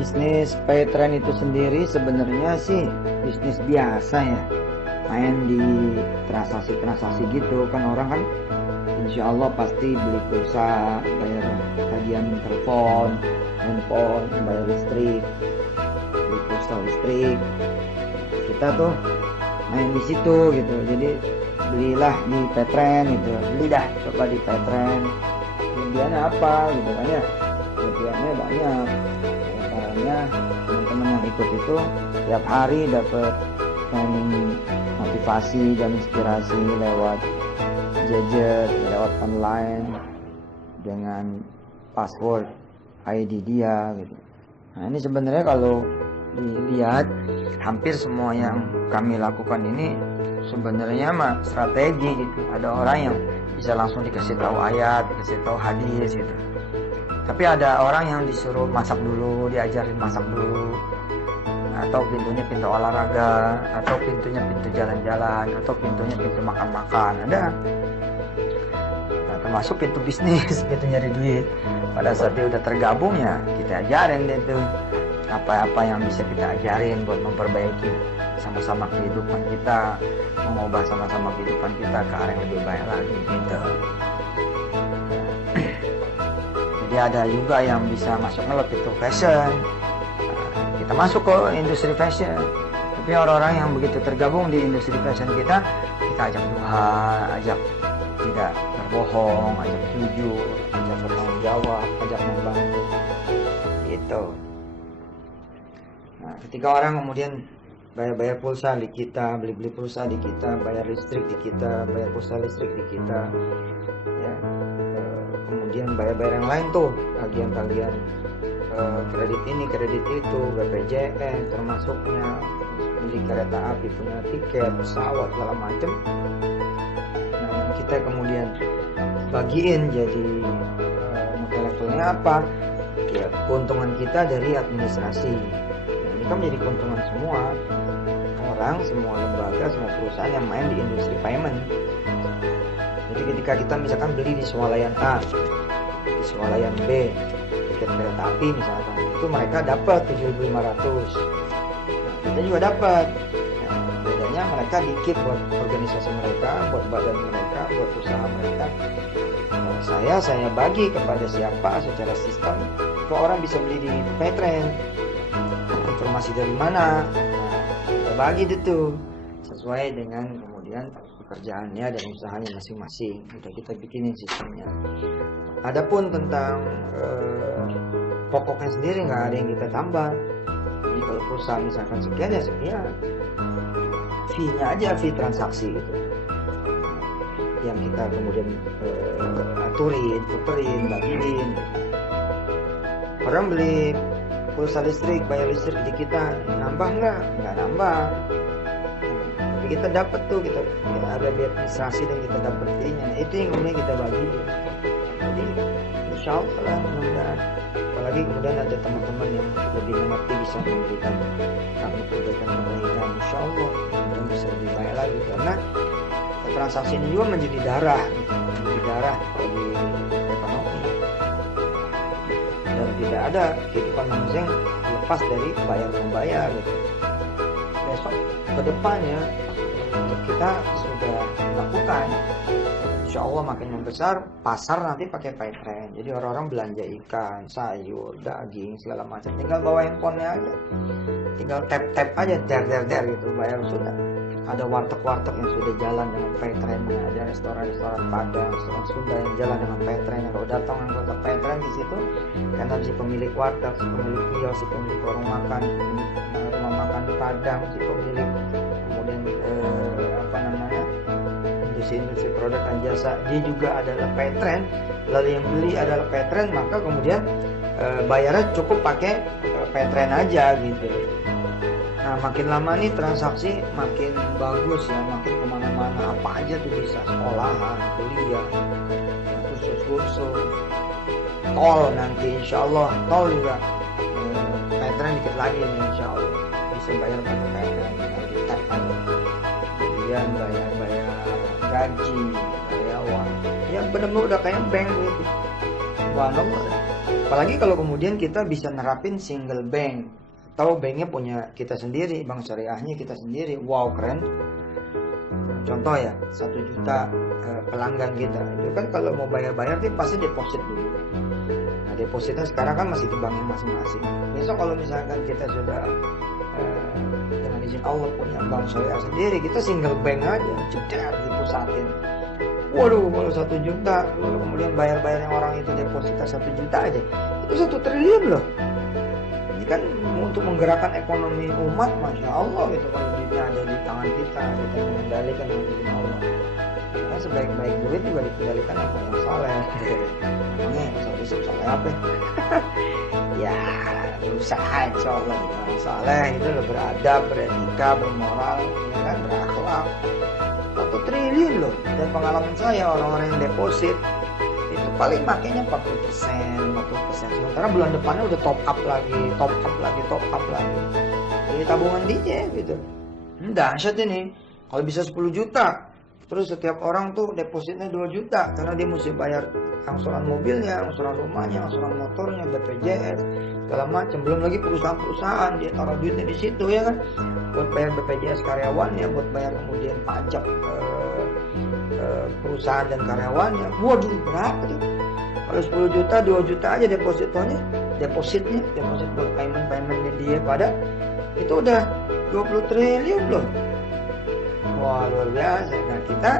Bisnis Paytrend itu sendiri sebenarnya sih bisnis biasa ya, main di transaksi gitu kan. Orang kan insya Allah pasti beli pulsa, bayar tagihan telepon, handphone, bayar listrik, beli pulsa listrik. Kita tuh main di situ gitu, jadi belilah di Paytrend gitu, beli dah coba di Paytrend. Kelebihannya apa gitu kan ya, kelebihannya banyak. Caranya teman-teman yang ikut itu tiap hari dapat training motivasi dan inspirasi lewat gadget, lewat online dengan password ID dia gitu. Nah ini sebenarnya kalau dilihat hampir semua yang kami lakukan ini sebenarnya mah strategi gitu. Ada orang yang bisa langsung dikasih tahu ayat, dikasih tahu hadis gitu. Tapi ada orang yang disuruh masak dulu, diajarin masak dulu, atau pintunya pintu olahraga, atau pintunya pintu jalan-jalan, atau pintunya pintu makan-makan. Ada. Nah, termasuk pintu bisnis, pintu nyari duit. Pada saat dia udah tergabung ya kita ajarin dia tuh apa-apa yang bisa kita ajarin buat memperbaiki sama-sama kehidupan kita, mengubah sama-sama kehidupan kita ke arah yang lebih baik lagi gitu. Jadi ada juga yang bisa masuk ngelot itu fashion. Nah, kita masuk ke industri fashion. Tapi orang-orang yang begitu tergabung di industri fashion kita ajak Tuhan, ajak tidak berbohong, ajak jujur, ajak bertanggung jawab, ajak membantu gitu. Nah, ketika orang kemudian bayar pulsa di kita, beli pulsa di kita, bayar listrik di kita, bayar pulsa listrik di kita, ya, kemudian bayar yang lain tuh, tagihan kredit ini, kredit itu, BPJS termasuknya, beli kereta api, punya tiket, pesawat, segala macem. Nah, kita kemudian bagiin jadi levelnya apa? Ya, keuntungan kita dari administrasi. Nah, ini kan menjadi keuntungan semua orang, semua lembaga, semua perusahaan yang main di industri payment. Jadi ketika kita misalkan beli di swalayan A, di swalayan B, tiket kereta api misalkan, itu mereka dapat 7.500. Kita juga dapat. Nah, bedanya mereka dikit buat organisasi mereka, buat badan mereka, buat usaha mereka. Nah, saya bagi kepada siapa secara sistem. Kok orang bisa beli di Paytrend? Informasi dari mana? Nah, kita bagi itu sesuai dengan kemudian pekerjaannya dan usahanya masing-masing. Udah kita bikinin sistemnya. Adapun tentang pokoknya sendiri nggak ada yang kita tambah. Jadi kalau perusahaan misalkan sekian ya sekian, fee-nya aja, fee transaksi gitu, yang kita kemudian aturin, puterin, bagiin. Orang beli pulsa listrik, bayar listrik di kita, nambah nggak nambah. Tapi kita dapat tuh, kita ada biaya administrasi dan kita dapat fee-nya. Nah, itu yang kemudian kita bagi. Jadi insya Allah lah, mudah-mudahan. Apalagi kemudian ada teman-teman yang lebih mengerti bisa memberikan kami kebaikan, insya Allah kemudian bisa lebih baik lagi, karena transaksi ini juga menjadi darah gitu, menjadi darah bagi ekonomi, dan tidak ada kehidupan manusia yang lepas dari bayar membayar gitu. Besok ke depannya kita sudah melakukan, insya Allah makin membesar, pasar nanti pakai Paytrend. Jadi orang-orang belanja ikan, sayur, daging, segala macam, tinggal bawa handphonenya aja, tinggal tap aja, der gitu, bayar sudah. Ada warteg yang sudah jalan dengan Paytrend, ada restoran Padang, restoran Sunda yang jalan dengan Paytrend. Kalau datang anggota Paytrend di situ, karena si pemilik warteg, si pemilik kios, si pemilik warung makan, rumah makan di Padang, si pemilik kemudian industri produk dan jasa, dia juga adalah Paytrend, lalu yang beli adalah Paytrend, maka kemudian bayarnya cukup pakai Paytrend aja gitu. Nah makin lama nih transaksi makin bagus ya, makin kemana-mana, apa aja tuh bisa, sekolahan, kuliah, kursus, tol nanti insya Allah, tol juga Paytrend dikit lagi nih insya Allah bisa bayar pakai Paytrend, tap aja. Kemudian bayar gaji karyawan, ya benar-benar udah kayak bank gitu. Subhanallah. Apalagi kalau kemudian kita bisa nerapin single bank, atau banknya punya kita sendiri, bank syariahnya kita sendiri. Wow, keren. Contoh ya, 1 juta pelanggan kita, itu kan kalau mau bayar-bayar dia pasti deposit dulu. Nah, depositnya sekarang kan masih di banknya masing-masing. Besok kalau misalkan kita sudah dengan izin Allah punya bank syariah sendiri, kita single bank aja, jedar dipusatin. Waduh, kalau 1 juta, lalu kemudian bayar-bayarnya orang itu depositnya 1 juta aja, itu 1 triliun loh. Ini kan untuk menggerakkan ekonomi umat, masya Allah gitu. Kalau duitnya ada di tangan kita mengendalikan dengan izin Allah. Karena sebaik-baik duit juga dikendalikan sama yang saleh. Namanya saleh apa? Ya, berusaha insya Allah gitu. Orang saleh itu lo beradab, beretika, bermoral, ya kan, berakhlak. 1 triliun loh. Dan pengalaman saya, orang-orang yang deposit itu paling makanya 40%. Sementara bulan depannya udah top up lagi. Jadi tabungan dia gitu. Dahsyat ini. Kalau bisa 10 juta, terus setiap orang tuh depositnya 2 juta karena dia mesti bayar angsuran mobilnya, angsuran rumahnya, angsuran motornya, BPJS, segala macam. Belum lagi perusahaan-perusahaan dia taruh duitnya di situ ya kan, buat bayar BPJS karyawannya, buat bayar kemudian pajak perusahaan dan karyawannya. Waduh, berapa tuh? Kalau 10 juta, 2 juta aja depositnya, deposit buat paymentnya dia pada itu udah 20 triliun loh. Wah, luar biasa. Nah, kita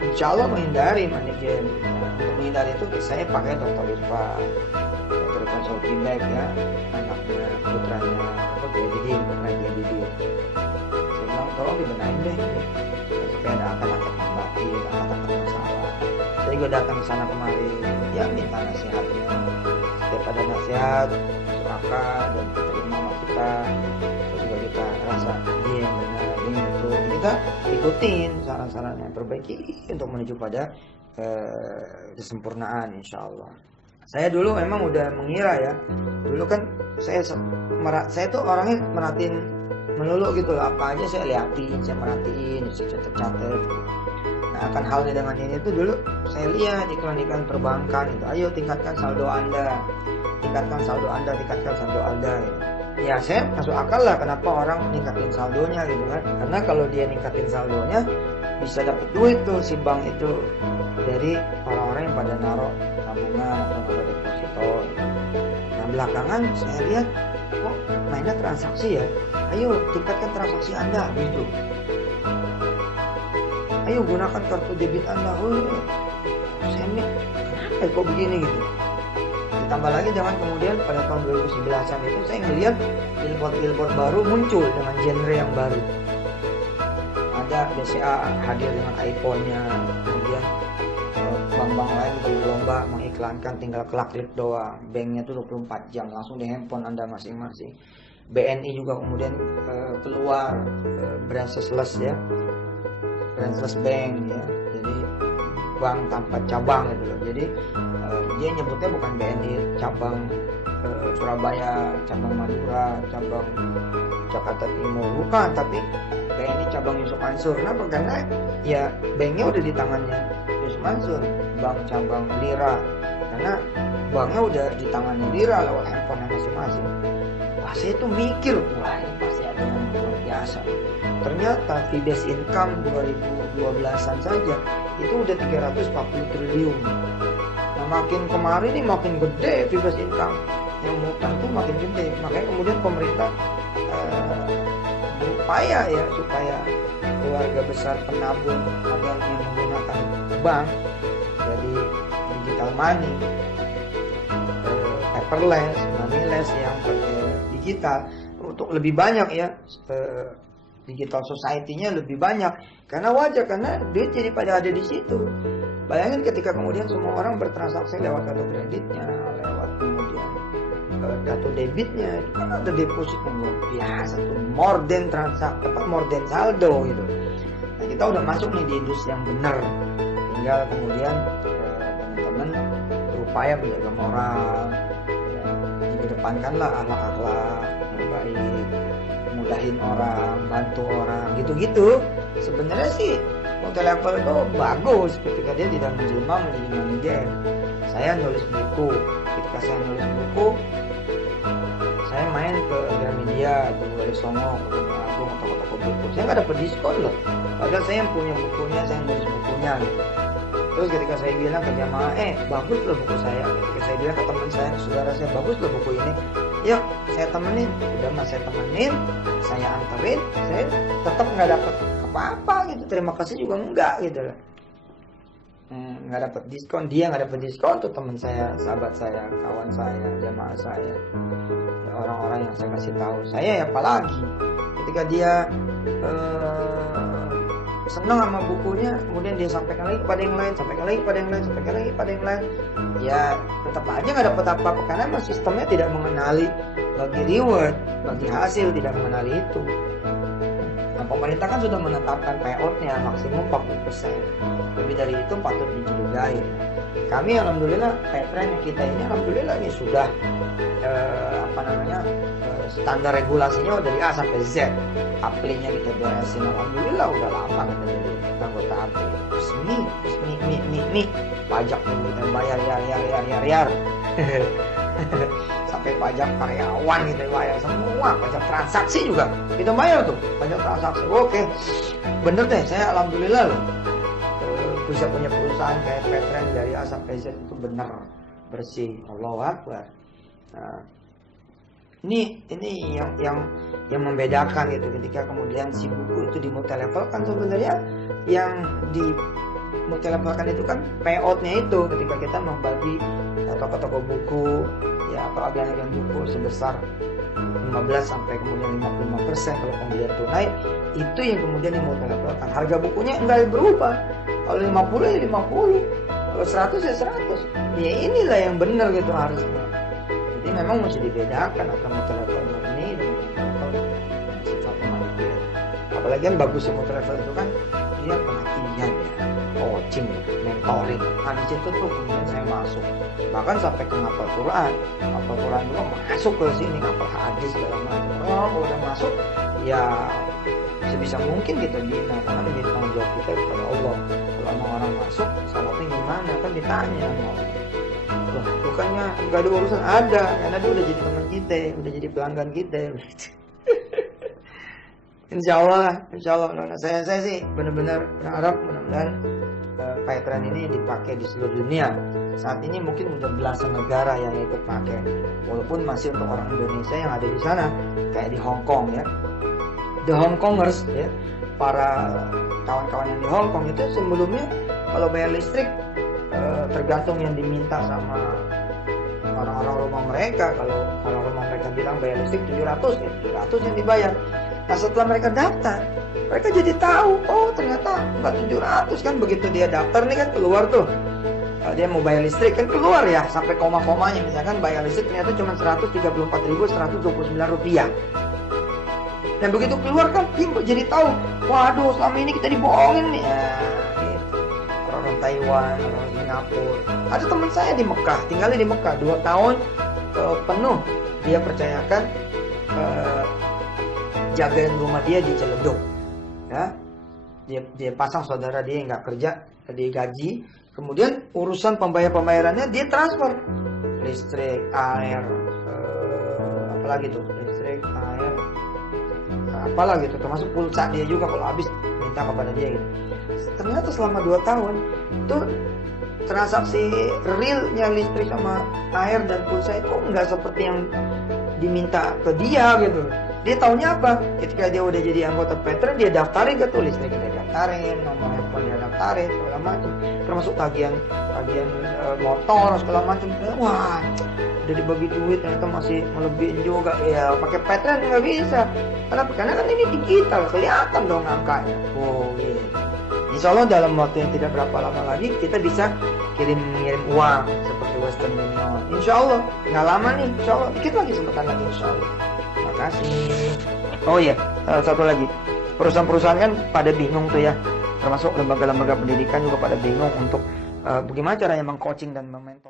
insya Allah menghindari money game. Untuk menghindari itu saya pakai Dr. Irfan Sokiback ya, anaknya putranya Didin. Saya bilang tolong dibenahin deh ini, supaya ada akad-akad batin, akad-akad masalah. Saya juga datang ke sana kemarin, ya minta nasihatnya. Setiap ada nasihat, akad dan diterima sama kita, terus juga kita rasa dia yang benar, dia yang betul, kita ikutin saran-sarannya, perbaiki untuk menuju pada kesempurnaan insya Allah. Saya dulu memang udah mengira ya, dulu kan saya tuh orangnya merhatiin melulu gitu loh, apa aja saya liatin, saya merhatiin, saya catat. Nah, akan halnya dengan ini tuh dulu saya lihat iklan-iklan perbankan itu, ayo tingkatkan saldo Anda. Gitu. Ya saya masuk akal lah kenapa orang ningkatin saldonya gitu kan, karena kalau dia ningkatin saldonya bisa dapat duit tuh si bank itu dari orang-orang yang pada naruh tabungan atau pada deposito. Nah belakangan saya lihat kok mainnya transaksi ya, ayo tingkatkan transaksi Anda gitu, ayo gunakan kartu debit Anda. Saya mikir kenapa kok begini gitu. Ditambah lagi jangan kemudian pada tahun 2011an itu saya ngelihat billboard baru muncul dengan genre yang baru. Ada BCA hadir dengan iPhone-nya, kemudian bank-bank lain berlomba mengiklankan tinggal klik doang, banknya tuh 24 jam langsung di handphone Anda masing-masing. BNI juga kemudian keluar branchless ya, branchless bank ya, jadi bank tanpa cabang gitu loh. Jadi dia nyebutnya bukan BNI cabang Surabaya, cabang Madura, cabang Jakarta Timur, bukan, tapi BNI cabang Yusuf Mansur. Kenapa? Karena ya banknya udah di tangannya Yusuf Mansur, bank cabang Lira, karena banknya udah di tangannya Lira lewat handphone masing-masing. Wah, saya tuh mikir, wah ini pasti ada yang luar biasa. Ternyata fee based income 2012an saja itu udah 340 triliun. Nah makin kemarin ini makin gede fee based income, yang mutang tuh makin gede. Makanya kemudian pemerintah berupaya ya supaya keluarga besar penabung ada yang menggunakan bank, jadi digital money, paperless, moneyless yang pakai digital untuk lebih banyak ya, digital society-nya lebih banyak. Karena wajar, karena duit jadi pada ada di situ. Bayangin ketika kemudian semua orang bertransaksi lewat kartu kreditnya, lewat kemudian kartu debitnya, itu kan ada deposit yang luar biasa tuh, more than saldo gitu. Nah kita udah masuk nih di industri yang benar, tinggal kemudian teman-teman berupaya menjaga moral ya, dikedepankanlah akhlak yang baik, mudahin orang, bantu orang, gitu-gitu. Sebenarnya sih multi-level itu bagus ketika dia tidak menjelma menjadi manajer. Saya nulis buku, ketika saya nulis buku, saya main ke Gramedia, ke Wali Songo, ke Gunung Agung, toko-toko buku. Saya nggak dapat diskon loh. Padahal saya yang punya bukunya, saya nulis bukunya gitu. Terus ketika saya bilang ke jamaah, bagus loh buku saya. Ketika saya bilang ke teman saya, ke saudara saya, bagus loh buku ini. Yuk, saya temenin. Udah mas saya temenin, saya anterin, saya tetap nggak dapat apa-apa gitu. Terima kasih juga enggak gitu loh. Nggak dapat diskon, dia nggak dapat diskon tuh teman saya, sahabat saya, kawan saya, jamaah saya, ya, orang-orang yang saya kasih tahu. Saya ya apalagi ketika dia senang sama bukunya, kemudian dia sampaikan lagi pada yang lain, sampaikan lagi pada yang lain, sampaikan lagi pada yang lain, ya tetap aja nggak dapat apa-apa karena memang sistemnya tidak mengenali bagi reward, bagi hasil, tidak mengenali itu. Nah, pemerintah kan sudah menetapkan payoutnya maksimum 40%. Lebih dari itu patut dicurigai. Kami alhamdulillah Petren kita ini alhamdulillah ini sudah standar regulasinya dari A sampai Z. Apply-nya kita beresin alhamdulillah udah lama kita jadi anggota apply. Resmi, pajak yang kita bayar yar. Sampai pajak karyawan kita bayar semua, pajak transaksi juga kita bayar tuh, pajak transaksi. Oke, bener deh, saya alhamdulillah loh bisa punya perusahaan kayak Petren dari A sampai Z itu benar bersih. Allahu Akbar. Nah, ini yang membedakan gitu ketika kemudian si buku itu di multi-level kan sebenarnya yang di multi-levelkan itu kan payoutnya itu ketika kita membagi toko-toko buku ya atau agen-agen buku sebesar 15 sampai kemudian 55% kalau pembelian tunai itu yang kemudian di multi-levelkan. Harga bukunya enggak berubah. Kalau 50 ya 50, kalau 100 ya 100. Ya inilah yang benar gitu harusnya. Jadi memang mesti dibedakan antara multi-level murni dan multi-level sifatnya mandiri. Apalagi kan bagusnya multi-level itu kan dia pelatihan ya, coaching, mentoring. Nah di situ tuh kemudian saya masuk. Bahkan sampai ke ngapal Quran juga masuk ke sini, ngapal hadis segala macam. Kalau udah masuk ya sebisa mungkin kita bina karena menjadi tanggung jawab kita kepada Allah. Kalau mau orang masuk salatnya gimana kan ditanya sama Allah. Loh, bukannya nggak ada urusan, ada karena dia udah jadi teman kita, udah jadi pelanggan kita. Insya Allah saya sih benar-benar berharap mudah-mudahan Petren ini dipakai di seluruh dunia. Saat ini mungkin udah belasan negara yang ikut pakai, walaupun masih untuk orang Indonesia yang ada di sana kayak di Hong Kong ya. The Hong Kongers ya, para kawan-kawan yang di Hong Kong itu sebelumnya kalau bayar listrik tergantung yang diminta sama orang-orang rumah mereka. Kalau orang rumah mereka bilang bayar listrik 700 ya 700 yang dibayar. Nah setelah mereka daftar mereka jadi tahu, oh ternyata nggak 700 kan. Begitu dia daftar nih kan keluar tuh dia mau bayar listrik kan keluar ya sampai koma-komanya, misalkan bayar listrik ternyata cuma 134.129 rupiah. Dan begitu keluar kan dia jadi tahu, waduh selama ini kita dibohongin nih ya, gitu. Orang Taiwan, orang Singapura. Ada teman saya di Mekah, tinggalnya di Mekah 2 tahun penuh dia percayakan jagain rumah dia di Ciledug ya. Dia pasang saudara dia yang nggak kerja, dia gaji, kemudian urusan pembayarannya dia transfer listrik, air, apalagi tuh listrik, air, apalagi tuh termasuk pulsa dia juga kalau habis minta kepada dia gitu. Ternyata selama 2 tahun tuh transaksi realnya listrik sama air dan pulsa itu nggak seperti yang diminta ke dia gitu. Dia taunya apa? Ketika dia udah jadi anggota Petren, dia daftarin ke tuh listrik, dia daftarin, nomor handphone dia daftarin, segala macam, termasuk tagihan motor segala macam. Wah, udah dibagi duit ternyata masih melebihin juga. Ya pakai Petren nggak bisa. Kenapa? Karena kan ini digital, kelihatan dong angkanya. Oh iya. Insya Allah dalam waktu yang tidak berapa lama lagi kita bisa kirim uang seperti Western Union. Insya Allah nggak lama nih. Insya Allah dikit lagi, sebentar lagi Insya Allah. Terima kasih. Oh iya, satu lagi. Perusahaan-perusahaan kan pada bingung tuh ya. Termasuk lembaga-lembaga pendidikan juga pada bingung untuk bagaimana caranya meng-coaching dan mementor.